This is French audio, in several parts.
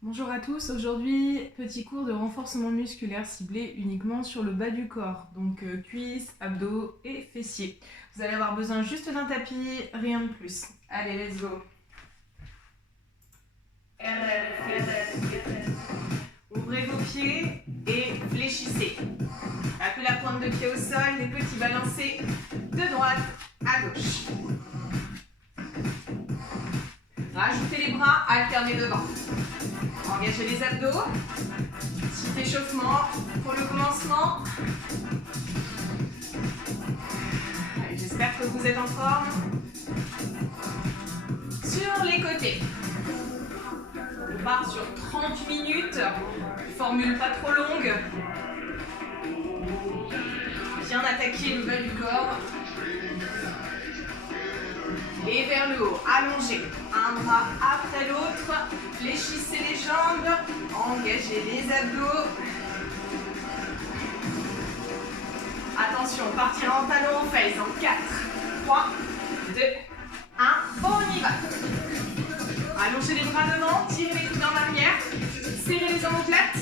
Bonjour à tous, aujourd'hui petit cours de renforcement musculaire ciblé uniquement sur le bas du corps, donc cuisses, abdos et fessiers. Vous allez avoir besoin juste d'un tapis, rien de plus. Allez, let's go. Ouvrez vos pieds et fléchissez. Appelez la pointe de pied au sol, les petits balancés de droite à gauche. Rajoutez les bras, alternez devant. Engagez les abdos. Petit échauffement pour le commencement. J'espère que vous êtes en forme. Sur les côtés. On part sur 30 minutes. Formule pas trop longue. Bien attaquer le bas du corps. Et vers le haut, allongez. Un bras après l'autre. Fléchissez les jambes. Engagez les abdos. Attention, partir en talon en face. En 4, 3, 2, 1. On y va. Allongez les bras devant. Tirez les coudes en arrière. Serrez les omoplates.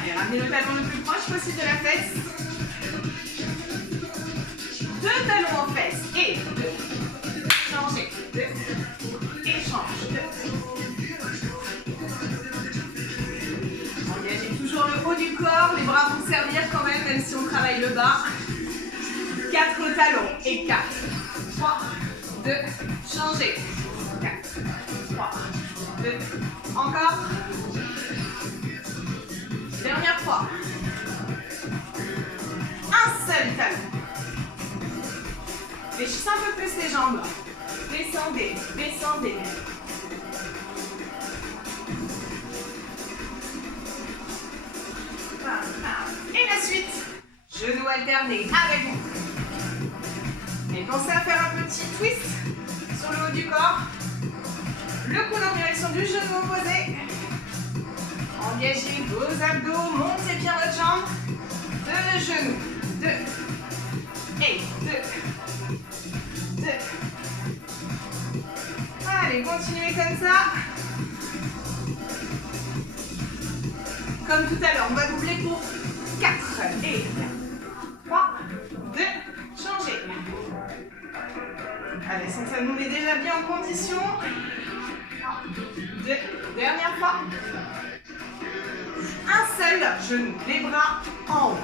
Allez, ramenez le talon le plus proche possible de la fesse. 2 talons en fesses. Et 2. Changez. 2. Échange. 2. Engagez toujours le haut du corps. Les bras vont servir quand même si on travaille le bas. 4 talons. Et 4. 3. 2. Changez. 4. 3. 2. Encore. Dernière fois. Un seul talon. Fléchissez un peu plus les jambes. Descendez, descendez. Et la suite. Genoux alternés avec vous. Et pensez à faire un petit twist sur le haut du corps. Le coude en direction du genou opposé. Engagez vos abdos, montez bien votre jambe. 2 genoux. 2. Et 2. 2. Allez, continuez comme ça. Comme tout à l'heure, on va doubler pour 4. Et 3, 2, changez. Allez, ça nous met déjà bien en condition. 2, dernière fois. Un seul genou, les bras en haut,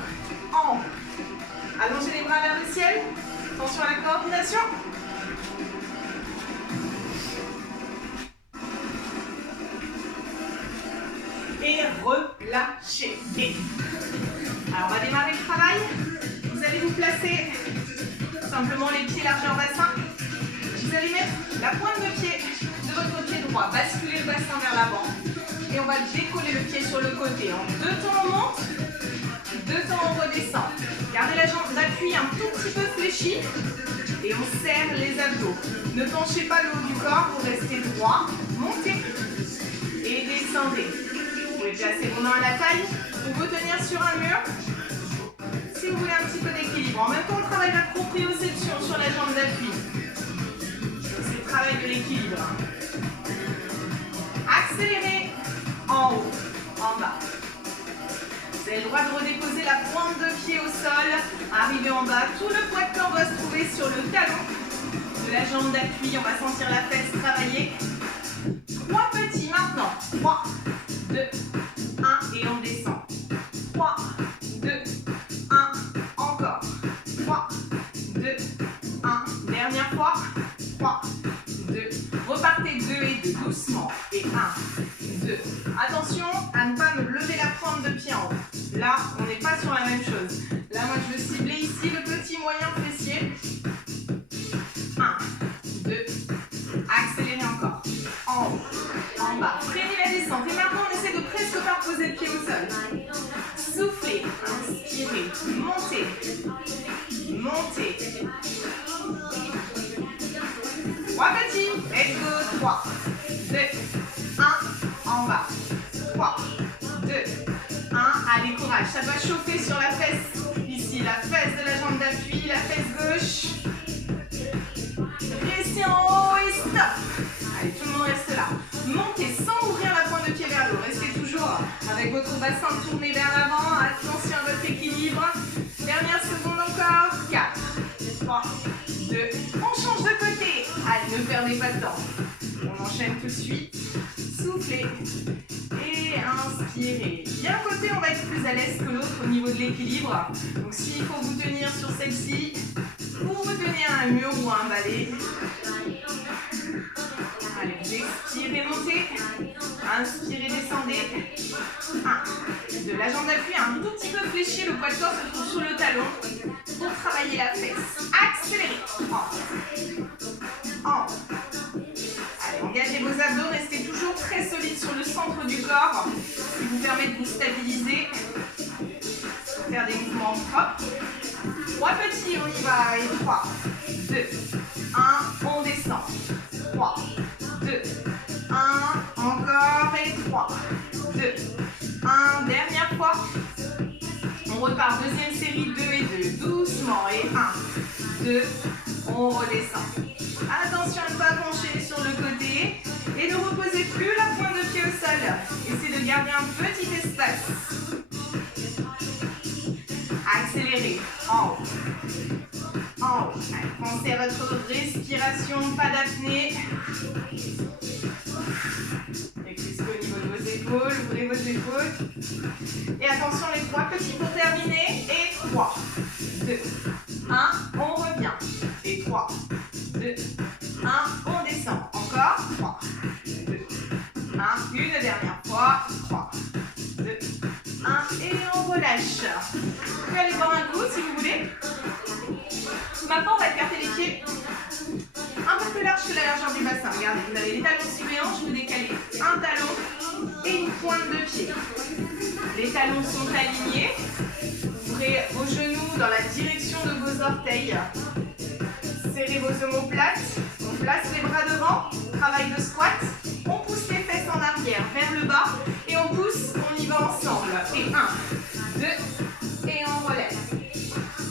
en haut. Allongez les bras vers le ciel. Attention à la coordination. Et relâchez. Et alors, on va démarrer le travail. Vous allez vous placer simplement les pieds largeur bassin. Vous allez mettre la pointe de pied de votre pied droit, basculer le bassin vers l'avant. Et on va décoller le pied sur le côté. En 2 temps, on monte. 2 temps, on redescend. Gardez la jambe d'appui un tout petit peu fléchie. Et on serre les abdos. Ne penchez pas le haut du corps pour rester droit. Montez. Et descendez. Vous pouvez placer vos mains à la taille ou vous tenir sur un mur. Si vous voulez un petit peu d'équilibre. En même temps, on travaille la proprioception sur la jambe d'appui. C'est le travail de l'équilibre. Accélérez en haut, en bas. Vous avez le droit de redéposer la pointe de pied au sol. Arrivez en bas. Tout le poids de corps va se trouver sur le talon de la jambe d'appui. On va sentir la fesse travailler. 3 petits maintenant. 3, 2, 1 et on descend. 3, 2, 1. Encore. 3, 2, 1. Dernière fois. 3, 2. Repartez 2 et 2 doucement. Et 1, 2. Attention à ne pas me lever la pointe de pied en haut. Là, on n'est pas sur la même chose. Là, moi, je veux cibler ici le petit moyen fessier. 1, 2. Accélérez encore. En haut, en bas. Freinez la descente. Et maintenant, on essaie de presque pas poser le pied au sol. Soufflez. Inspirez. Montez. Montez. 3 petits. Let's go. 3, 2, 1. En bas. 3, 2, 1. Allez, courage. Ça va chauffer sur la fesse. Ici, la fesse de la jambe d'appui, la fesse gauche. Restez en haut et stop. Allez, tout le monde reste là. Montez sans faire des pas de temps. On enchaîne tout de suite. Soufflez. Et inspirez. D'un côté, on va être plus à l'aise que l'autre au niveau de l'équilibre. Donc s'il faut vous tenir sur celle-ci, ou vous tenir à un mur ou à un balai. Allez, vous expirez, montez. Inspirez, descendez. 1. De la jambe d'appui un tout petit peu fléchie, le poids de corps se trouve sur le talon pour travailler la fesse. Accélérez. En. Allez, engagez vos abdos, restez toujours très solide sur le centre du corps, ce qui vous permet de vous stabiliser. Faire des mouvements propres. 3 petits, on y va. Et 3, 2, 1, on descend. 3, 2, 1, encore. Et 3, 2, 1, dernière fois. On repart, deuxième série, 2 et 2, doucement. Et 1, 2, on redescend. Attention à ne pas pencher sur le côté. Et ne reposez plus la pointe de pied au sol. Essayez de garder un petit espace. Accélérez. En haut. En haut. Allez, pensez à votre respiration, pas d'apnée. Écoutez au niveau de vos épaules, ouvrez vos épaules. Et attention, les 3 petits pour terminer. Et 3, 2, 1, on revient. Et 3, 2, 1, on descend. Encore. 3, 2, 1, une dernière fois. 3, 2, 1, et on relâche. Vous pouvez aller boire un coup si vous voulez. Maintenant, on va écarter les pieds un peu plus large que la largeur du bassin. Regardez, vous avez les talons suppléants, je vous décale un talon et une pointe de pied. Les talons sont alignés. Ouvrez vos genoux dans la direction de vos orteils. Serrez vos omoplates. On place les bras devant. Travail de squat. On pousse les fesses en arrière vers le bas. Et on pousse, on y va ensemble. Et 1, 2, et on relève.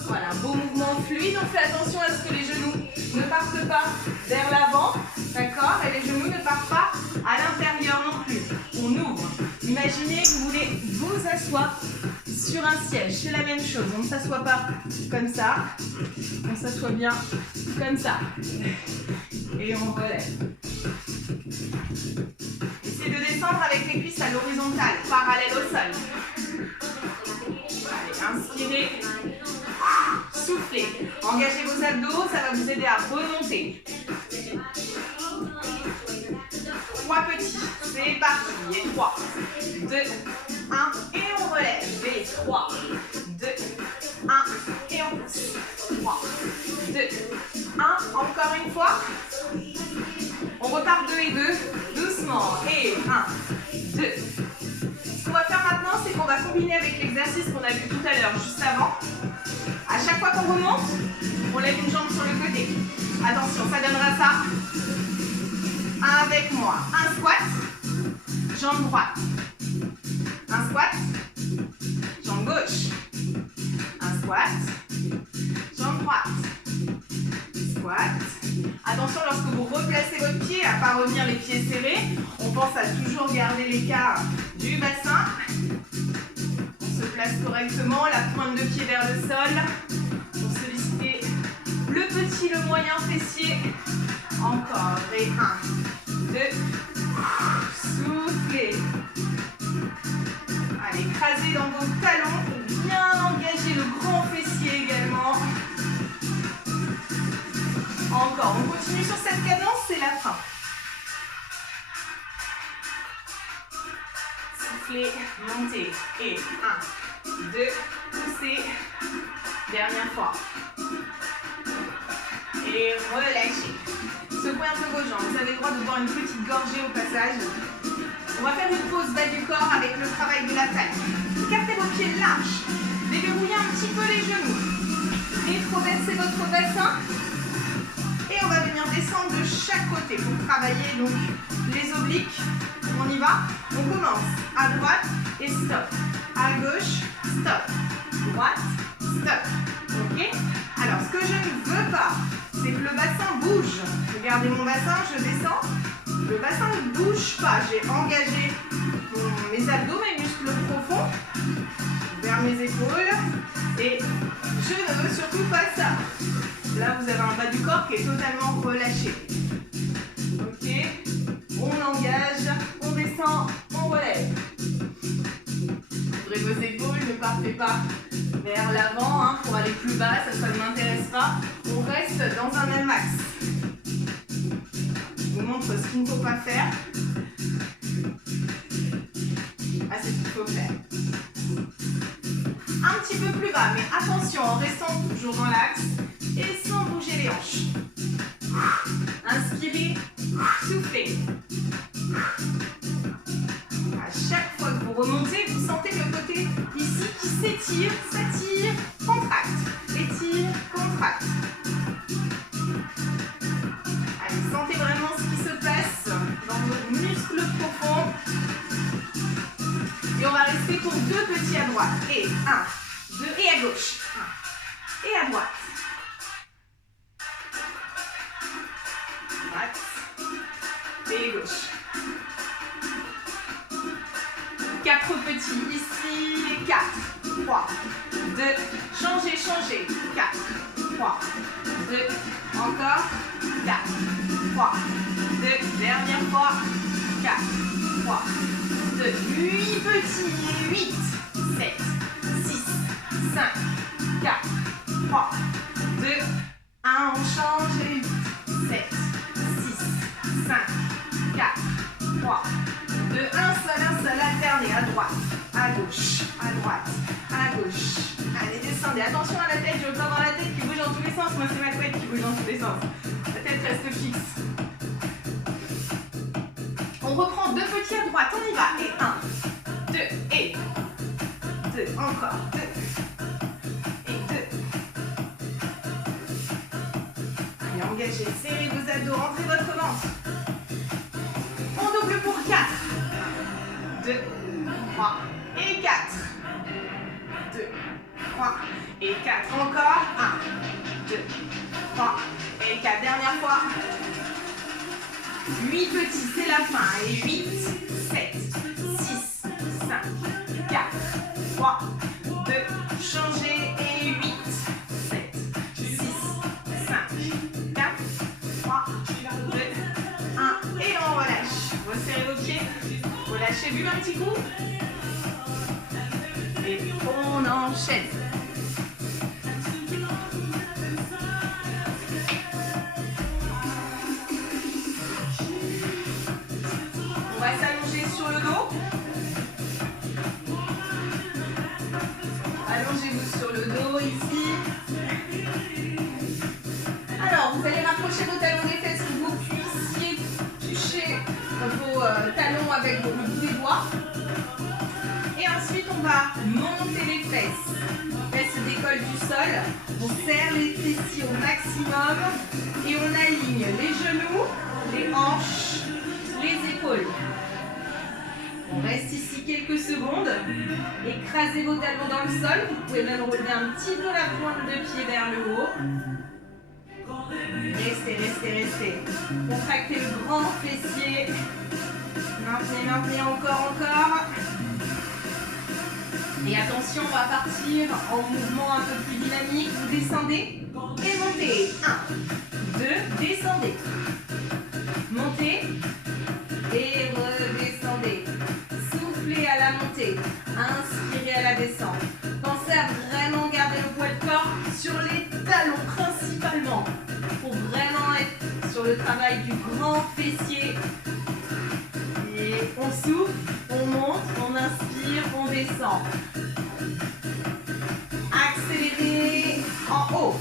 Voilà, un beau mouvement fluide. On fait attention à ce que les genoux ne partent pas vers l'avant. D'accord? Et les genoux ne partent pas à l'intérieur non plus. On ouvre. Imaginez que vous voulez vous asseoir sur un siège. C'est la même chose. On ne s'assoit pas comme ça. On s'assoit bien comme ça. Et on relève. Essayez de descendre avec les cuisses à l'horizontale, parallèle au sol. Allez, inspirez. Soufflez. Engagez vos abdos, ça va vous aider à remonter. 3 petits. C'est parti. Et 3, 2, 1. Et on relève. Et 3, 2, 1. Et on pousse. 3, 2, 1. Encore une fois. On repart 2 et 2. Doucement. Et 1, 2. Ce qu'on va faire maintenant, c'est qu'on va combiner avec l'exercice qu'on a vu tout à l'heure, juste avant. À chaque fois qu'on remonte, on lève une jambe sur le côté. Attention, ça donnera ça. Avec moi. Un squat, jambe droite. Un squat, jambe gauche. Un squat, jambe droite. Squat. Attention, lorsque vous replacez votre pied, à ne pas revenir les pieds serrés, on pense à toujours garder l'écart du bassin. On se place correctement, la pointe de pied vers le sol. Pour solliciter le petit, le moyen fessier. Encore. Et 1, 2. Soufflez. Allez, écrasez dans vos talons pour bien engager le grand fessier également. Encore. On continue sur cette cadence, c'est la fin. Soufflez, montez. Et 1, 2, poussez. Dernière fois. Et relâchez. Secouez un peu vos jambes. Vous avez le droit de boire une petite gorgée au passage. On va faire une pause bas du corps avec le travail de la taille. Écartez vos pieds larges. Déverrouillez un petit peu les genoux. Rétroversez votre bassin. Et on va venir descendre de chaque côté pour travailler donc les obliques. On y va. On commence à droite et stop. À gauche, stop. Droite, stop. Ok? Alors, ce que je ne veux pas, c'est que le bassin bouge. Regardez mon bassin, je descends. Le bassin ne bouge pas. J'ai engagé mes abdos, mes muscles profonds vers mes épaules. Et je ne veux surtout pas ça. Là, vous avez un bas du corps qui est totalement relâché. pas vers l'avant hein, pour aller plus bas, ça ne m'intéresse pas. On reste dans un même axe. Je vous montre ce qu'il ne faut pas faire. Ah, c'est ce qu'il faut faire. Un petit peu plus bas, mais attention, en restant toujours dans l'axe et sans bouger les hanches. Inspirez, soufflez. À chaque fois que vous remontez, vous sentez le côté ici qui s'étire, s'attire, contracte. Étire, contracte. Allez, sentez vraiment ce qui se passe dans vos muscles profonds. Et on va rester pour 2 petits à droite. Et 1, 2, et à gauche. 1, et à droite. Droite. Et gauche. 4 petits ici. 4, 3, 2. Changez, changez. 4, 3, 2. Encore. 4, 3, 2. Dernière fois. 4, 3, 2. 8 petits. 8, 7, 6, 5, 4, 3, 2, 1. On change. Et 8, 7, 6, 5, 4, 3, 2, 1. Seul, alternez à droite, à gauche, à droite, à gauche. Allez, descendez. Attention à la tête, je veux pas avoir la tête qui bouge dans tous les sens. Moi, c'est ma couette qui bouge dans tous les sens. La tête reste fixe. On reprend 2 petits à droite, on y va. Et 1, 2, et 2, encore 2, et 2. Allez, engagez, serrez vos abdos, rentrez votre ventre. On double pour 4, 2, 3, et 4, 2, 3, et 4, encore, 1, 2, 3, et 4, dernière fois. 8 petits, c'est la fin. Et 8, 7, 6, 5, 4, 3, 2, changez. Et 8, 7, 6, 5, 4, 3, 2, 1. Et on relâche. Resserrez vos pieds. Relâchez, buvez un petit coup. Et on enchaîne. On va s'allonger sur le dos. Allongez-vous sur le dos ici. Alors, vous allez rapprocher vos talons des fesses pour que vous puissiez toucher vos talons avec vos bout des doigts. Et ensuite, on va monter les fesses. Fesses décollent du sol. On serre les fessiers au maximum. Et on aligne les genoux, les hanches, les épaules. On reste ici quelques secondes. Écrasez vos talons dans le sol. Vous pouvez même relever un petit peu la pointe de pied vers le haut. Restez, restez, restez. Contractez le grand fessier. Maintenez, maintenez, encore, encore. Et attention, on va partir en mouvement un peu plus dynamique. Vous descendez et montez. 1, 2, descendez. Montez et redescendez. Soufflez à la montée. Inspirez à la descente. Pensez à vraiment garder le poids de corps sur les talons principalement. Pour vraiment être sur le travail du grand fessier. Et on souffle, on monte, on inspire, on descend. Accélérez en haut.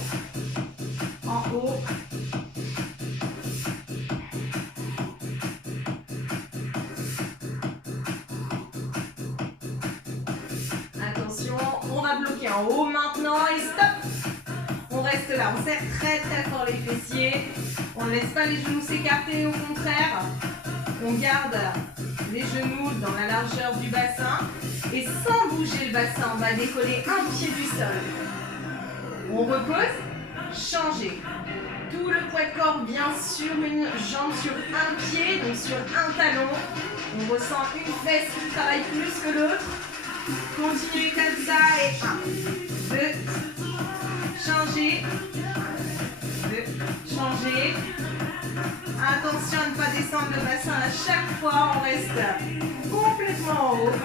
En haut. Attention, on va bloquer en haut maintenant et stop. On reste là, on serre très très fort les fessiers. On ne laisse pas les genoux s'écarter, au contraire. On garde les genoux dans la largeur du bassin. Et sans bouger le bassin, on va décoller un pied du sol. On repose, changez. Tout le poids de corps bien sur une jambe, sur un pied, donc sur un talon. On ressent une fesse qui travaille plus que l'autre. Continuez comme ça et 1, 2, changez. 2, changez. Attention à ne pas descendre le bassin à chaque fois, on reste complètement en haut.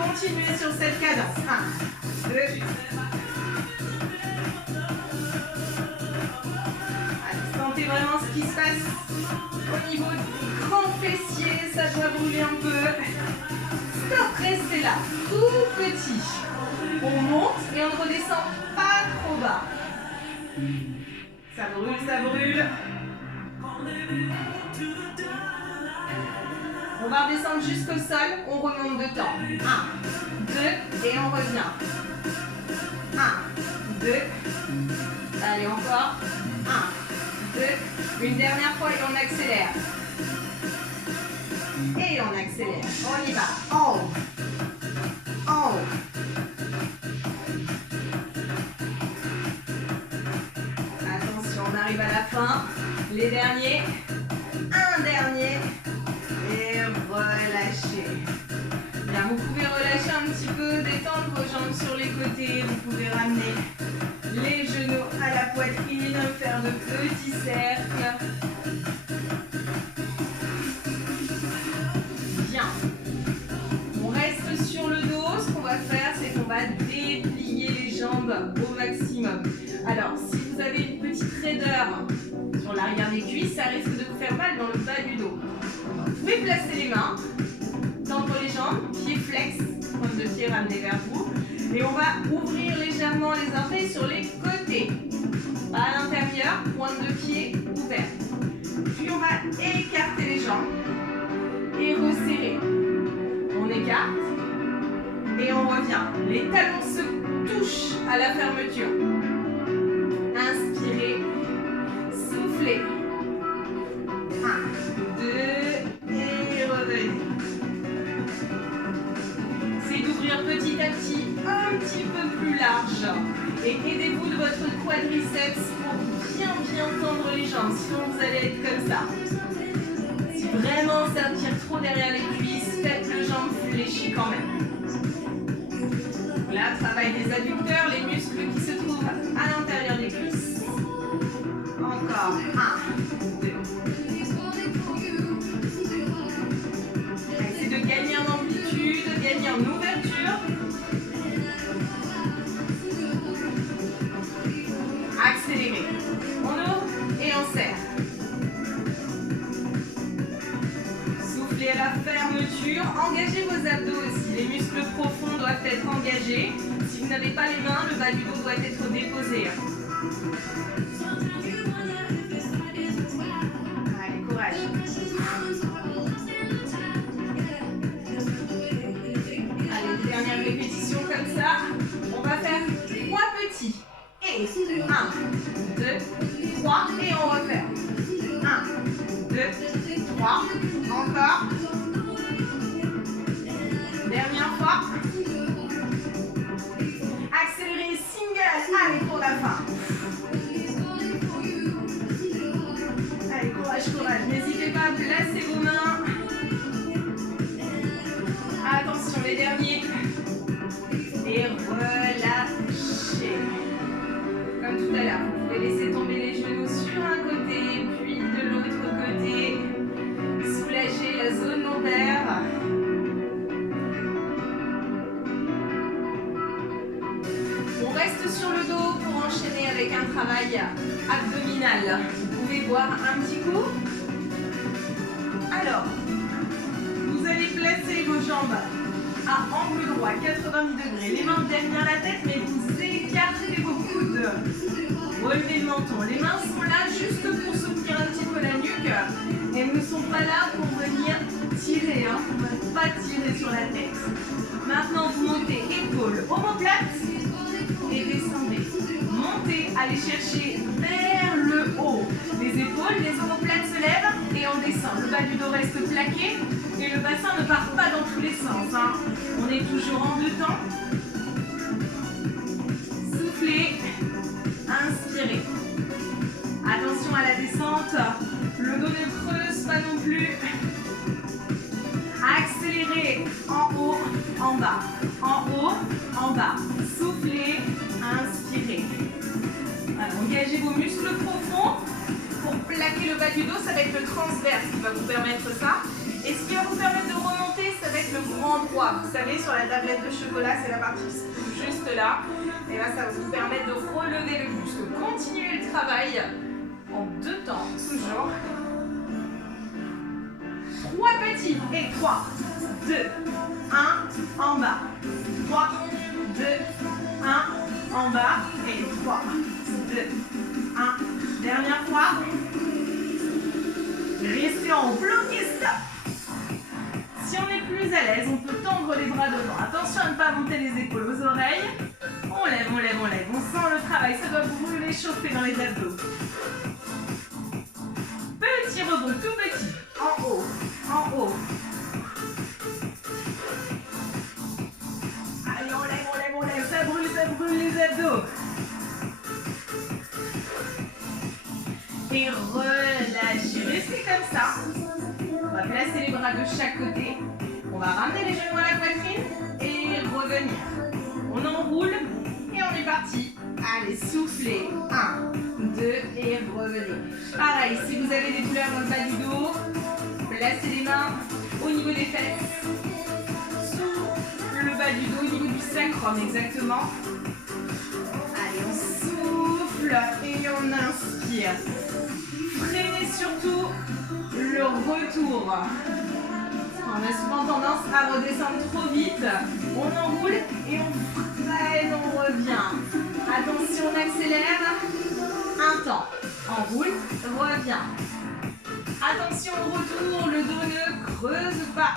Continuez sur cette cadence. 1, 2. Allez, sentez vraiment ce qui se passe au niveau du grand fessier, ça doit brûler un peu. Stop, restez là, tout petit. On monte et on ne redescend pas trop bas. Ça brûle, ça brûle. On va redescendre jusqu'au sol, on remonte de temps. 1, 2 et on revient. 1, 2. Allez, encore. 1, 2. Une dernière fois et on accélère. Et on accélère. On y va. En haut. En haut. Attention, on arrive à la fin. Les derniers. Un dernier. Et relâchez. Bien, vous pouvez relâcher un petit peu, détendre vos jambes sur les côtés. Vous pouvez ramener les genoux à la poitrine, faire de petits cercles. Bien. On reste sur le dos. Ce qu'on va faire, c'est qu'on va déplier les jambes au maximum. Alors, si vous avez une petite raideur sur l'arrière des cuisses, ça risque de vous faire mal dans le bas du dos. Vous pouvez placer les mains, tendre les jambes, pieds flex, pointe de pied ramenée vers vous. Et on va ouvrir légèrement les orteils sur les côtés. Pas à l'intérieur, pointe de pied ouverte. Puis on va écarter les jambes et resserrer. On écarte et on revient. Les talons se touchent à la fermeture. Inspirez, soufflez. 1, 2 et revenez. C'est d'ouvrir petit à petit, un petit peu plus large. Et aidez-vous de votre quadriceps pour bien tendre les jambes. Sinon vous allez être comme ça. Si vraiment ça tire trop derrière les cuisses, faites le jambe fléchie quand même. Là, travail des adducteurs, les muscles qui se trouvent à l'intérieur des cuisses. Encore. 1, 2. Essayez de gagner en amplitude, de gagner en ouverture. Accélérez. On ouvre et on serre. Soufflez à la fermeture. Engagez vos abdos aussi. Les muscles profonds doivent être engagés. Si vous n'avez pas les mains, le bas du dos doit être déposé. Allez, courage. Allez, dernière répétition comme ça. On va faire 3 petits. Et 1, 2, 3 et on referme. 1, 2, 3. Encore. Dernière fois. Accélérez, single. Allez, pour la fin. Allez, courage, courage. N'hésitez pas à placer vos mains. Attention, les derniers. Et relâchez. Comme tout à l'heure, vous pouvez laisser tomber les genoux sur un côté, puis de l'autre côté. Soulagez la zone lombaire. On reste sur le dos pour enchaîner avec un travail abdominal. Vous pouvez boire un petit coup. Alors, vous allez placer vos jambes à angle droit, 90 degrés. Les mains derrière la tête, mais vous écartez vos coudes. Relevez le menton. Les mains sont là juste pour soutenir un petit peu la nuque. Elles ne sont pas là pour venir tirer. On ne va pas tirer sur la tête. Maintenant, vous montez épaules omoplates et descendez. Montez, allez chercher vers le haut. Les épaules, les omoplates se lèvent et on descend. Le bas du dos reste plaqué et le bassin ne part pas dans tous les sens. On est toujours en deux temps. Soufflez. Inspirez. Attention à la descente. Le dos ne creuse pas non plus. Accélérez. En haut, en bas. En haut, en bas. Soufflez. Inspirez. Voilà, engagez vos muscles profonds. Pour plaquer le bas du dos, ça va être le transverse qui va vous permettre ça. Et ce qui va vous permettre de remonter, ça va être le grand en 3. Vous savez, sur la tablette de chocolat, c'est la partie juste là. Et là, ça va vous permettre de relever le buste. Continuez le travail en 2 temps, toujours. 3 petits. Et 3, 2, 1, en bas. 3, 2, 1, en bas. Et 3, 2, 1. Dernière fois. Restez en bloqué, stop. Si on est plus à l'aise, on peut tendre les bras devant. Attention à ne pas monter les épaules aux oreilles. On lève, on lève, on lève. On sent le travail, ça doit brûler, chauffer dans les abdos. Petit rebond, tout petit. En haut, en haut. Allez, on lève, on lève, on lève. Ça brûle les abdos. Et relâchez. Restez comme ça. On va placer les bras de chaque côté. On va ramener les genoux à la poitrine et revenir. On enroule et on est parti. Allez, soufflez. 1, 2 et revenez. Pareil, si vous avez des douleurs dans le bas du dos, placez les mains au niveau des fesses. Sous le bas du dos, au niveau du sacrum exactement. Allez, on souffle et on inspire. Freinez surtout le retour. On a souvent tendance à redescendre trop vite. On enroule et on freine, on revient. Attention, on accélère. Un temps. Enroule, revient. Attention au retour, le dos ne creuse pas.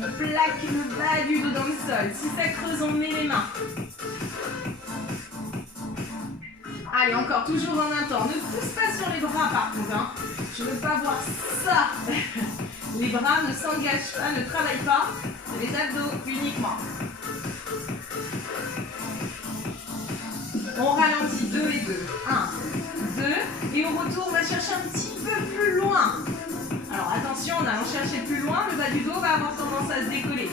On plaque le bas du dos dans le sol. Si ça creuse, on met les mains. Allez, encore, toujours en un temps. Ne pousse pas sur les bras par contre. Hein. Je ne veux pas voir ça. Les bras ne s'engagent pas, ne travaillent pas. C'est les abdos uniquement. On ralentit 2 et 2. 1, 2. Et au retour, on va chercher un petit peu plus loin. Alors attention, en allant chercher plus loin, le bas du dos va avoir tendance à se décoller.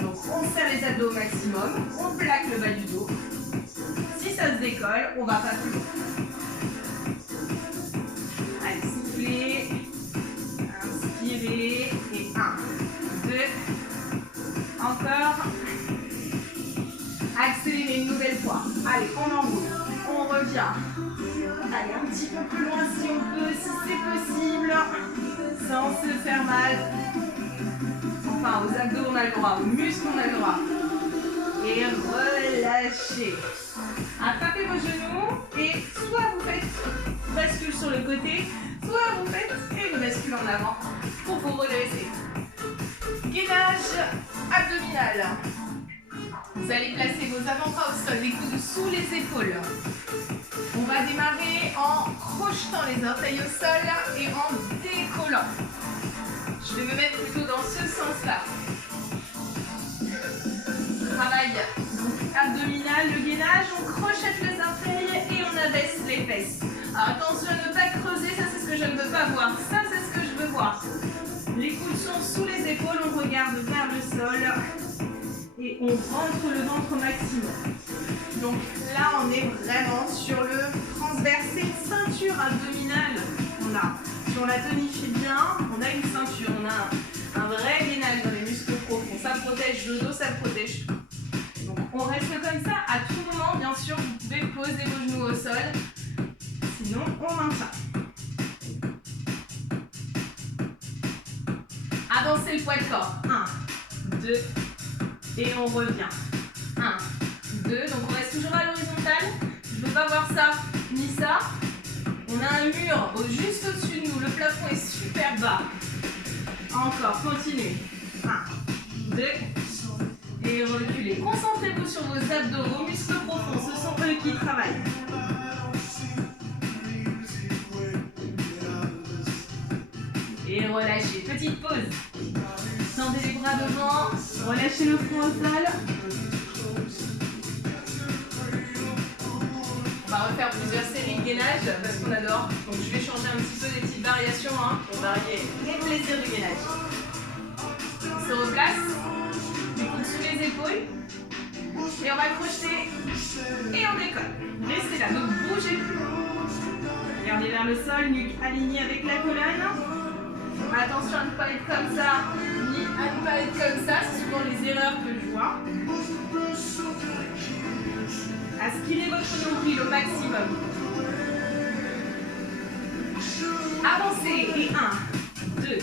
Donc on serre les abdos au maximum. On plaque le bas du dos. Si ça se décolle, on va pas plus loin. Allez, soufflez. Inspirez. Et 1, 2. Encore. Accélérez une nouvelle fois. Allez, on enroule. On revient. Allez, un petit peu plus loin si on peut, si c'est possible. Sans se faire mal. Enfin, aux abdos, on a le droit. Aux muscles, on a le droit. Et relâchez. Attrapez vos genoux et soit vous faites bascule sur le côté, soit vous faites une bascule en avant pour vous redresser. Gainage abdominal. Vous allez placer vos avant-bras au sol, les coudes sous les épaules. On va démarrer en crochetant les orteils au sol et en décollant. Je vais me mettre plutôt dans ce sens-là. Travail donc abdominal, le gainage, on crochette les orteils et on abaisse les fesses. Alors attention à ne pas creuser, ça c'est ce que je ne veux pas voir, ça c'est ce que je veux voir. Les coudes sont sous les épaules, on regarde vers le sol et on rentre le ventre au maximum. Donc là on est vraiment sur le transverse, c'est une ceinture abdominale qu'on a. Si on la tonifie bien, on a une ceinture, on a un vrai gainage dans les muscles profonds. Ça protège le dos, ça protège tout. Donc on reste comme ça à tout moment, bien sûr, vous pouvez poser vos genoux au sol, sinon on maintient. Avancez le poids de corps. 1, 2, et on revient. 1, 2, donc on reste toujours à l'horizontale. Je ne veux pas voir ça, ni ça. On a un mur juste au-dessus de nous, le plafond est super bas. Encore, continuez. 1, 2, et reculez. Concentrez-vous sur vos abdos, vos muscles profonds, ce sont eux qui travaillent. Et relâchez, petite pause. Tendez les bras devant, relâchez le front au sol. On va refaire plusieurs séries de gainage parce qu'on adore. Donc je vais changer un petit peu des petites variations pour varier les plaisirs du gainage. On se replace, les coudes sous les épaules. Et on va crocheter et on décolle. Restez là, ne bougez plus. Regardez vers le sol, nuque alignée avec la colonne. Attention à ne pas être comme ça, ni à ne pas être comme ça. C'est souvent les erreurs que je vois. Aspirez votre nombril au maximum. Avancez. Et 1, 2.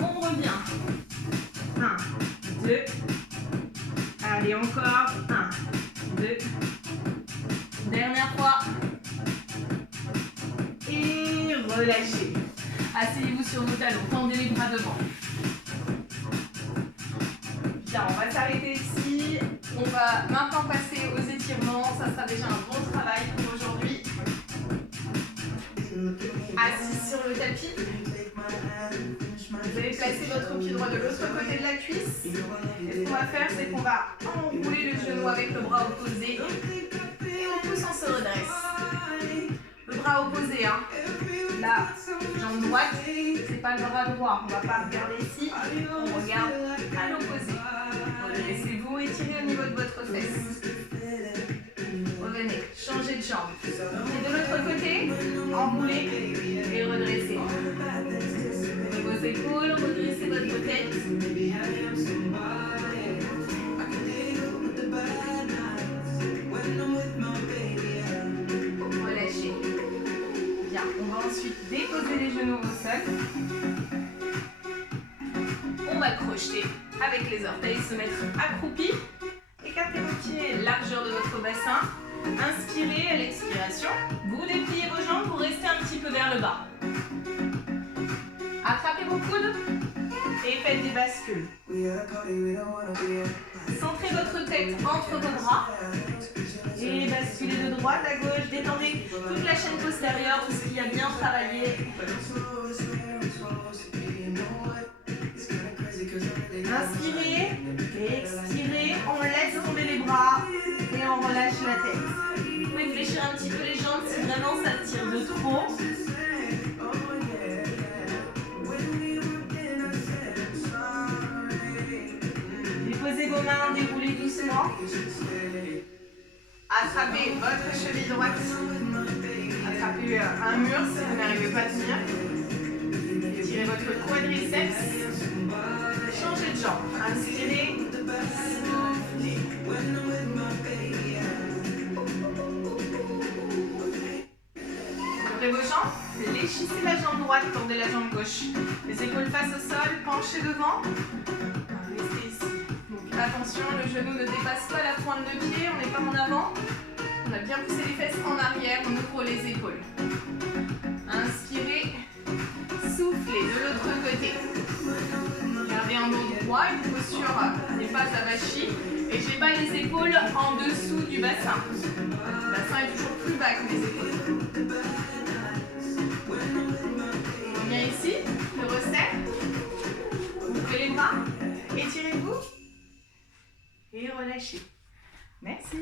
On revient. 1, 2. Allez, encore. 1, 2. Dernière fois. Et relâchez. Asseyez-vous sur vos talons. Tendez les bras devant. Bien, on va s'arrêter ici. On va maintenant passer aux étirements. Ça sera déjà un bon travail pour aujourd'hui. Assis sur le tapis. Vous allez placer votre pied droit de l'autre côté de la cuisse. Et ce qu'on va faire, c'est qu'on va enrouler le genou avec le bras opposé. Et on pousse, on se redresse. Le bras opposé, hein. La jambe droite, c'est pas le bras droit. On va pas regarder ici. On regarde à l'opposé. Redressez-vous, étirez au niveau de votre fesse. Revenez, changez de jambe. Et de l'autre côté, enroulez et redressez. Ouvrez vos épaules, redressez votre tête. Relâchez. Bien, on va ensuite déposer les genoux au sol. On va crocheter avec les orteils, se mettre accroupi. Écartez vos pieds, largeur de votre bassin. Inspirez à l'expiration. Vous dépliez vos jambes pour rester un petit peu vers le bas. Attrapez vos coudes et faites des bascules. Centrez votre tête entre vos bras et basculez de droite à gauche. Détendez toute la chaîne postérieure, tout ce qui a bien travaillé. Inspirez et expirez. On laisse tomber les bras et on relâche la tête. Vous pouvez fléchir un petit peu les jambes si vraiment ça tire de trop. Déposez vos mains, déroulez doucement. Attrapez votre cheville droite. Attrapez un mur si vous n'arrivez pas à tenir. Étirez votre quadriceps. Changez de jambe. Inspirez. Soufflez. Ouvrez vos jambes. Fléchissez la jambe droite, tendez la jambe gauche. Les épaules face au sol, penchez devant. Restez ici. Donc attention, le genou ne dépasse pas la pointe de pied, on n'est pas en avant. On a bien poussé les fesses en arrière, on ouvre les épaules. Inspirez, soufflez de l'autre côté. Gardez un dos droit, une posture n'est pas avachie. Et je bats les épaules en dessous du bassin. Le bassin est toujours plus bas que les épaules. On vient ici, le resserre. Ouvrez les bras, étirez-vous et relâchez. Merci.